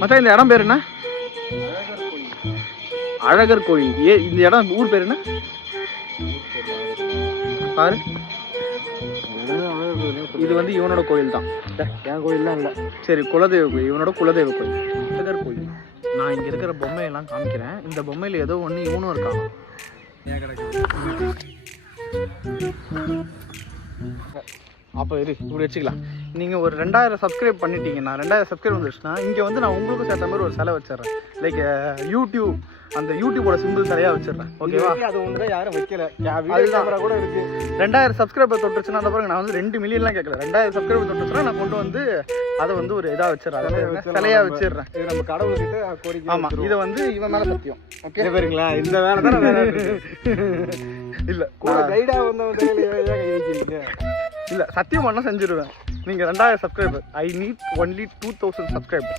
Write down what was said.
மச்சான் இந்த இடம் பேர் என்ன? அழகர் கோயில். இந்த இடம் ஊர் பேர் என்ன பாரு. இது வந்து இவனோட கோயில் தான், என் கோயில்லாம் இல்லை. சரி, குலதெய்வ கோயில், இவனோட குலதெய்வ கோயில் அழகர் கோயில். நான் இங்கே இருக்கிற பொம்மையெல்லாம் காமிக்கிறேன். இந்த பொம்மையில் ஏதோ ஒன்று இவனும் இருக்கான். ஏன் கிடைக்குது அப்போ இப்படி வச்சுக்கலாம். நீங்கள் ஒரு 2000 சப்ஸ்கிரைப் பண்ணிட்டீங்கன்னா, 2000 சப்ஸ்கிரைப் வந்துருச்சுன்னா இங்கே வந்து நான் உங்களுக்கும் சேர்த்த மாதிரி ஒரு சிலை வச்சிடறேன். லைக் யூடியூப், அந்த யூடியூபோட சிம்பிள் சிலையாக வச்சிடறேன். ஓகேவா? அது ஒன்று தான் யாரும் வைக்கல. அதுதான் கூட இருக்கு. 2000 சப்ஸ்கிரைபர் தொட்டுருச்சுன்னா அந்த பிறகு நான் வந்து 2 மில்லியன்லாம் கேட்கல. 2000 சப்ஸ்கிரைபர் தொட்டுச்சுன்னா நான் கொண்டு வந்து அதை வந்து ஒரு இதாக வச்சிடறேன், சிலையாக வச்சிடுறேன். இது நம்ம கடவுள்கிட்ட கோரிக்கை. ஆமாம், இதை வந்து இவன் மேலே சத்தியம். ஓகே பாருங்களா, இந்த வேலை தானே வேலை இல்லை. கைடாக வந்தவங்க கை வைக்கிறீங்க. இல்லை, சத்தியம் பண்ணால் செஞ்சிருவேன். நீங்கள் 2000 subscriber. I need only 2000 subscriber.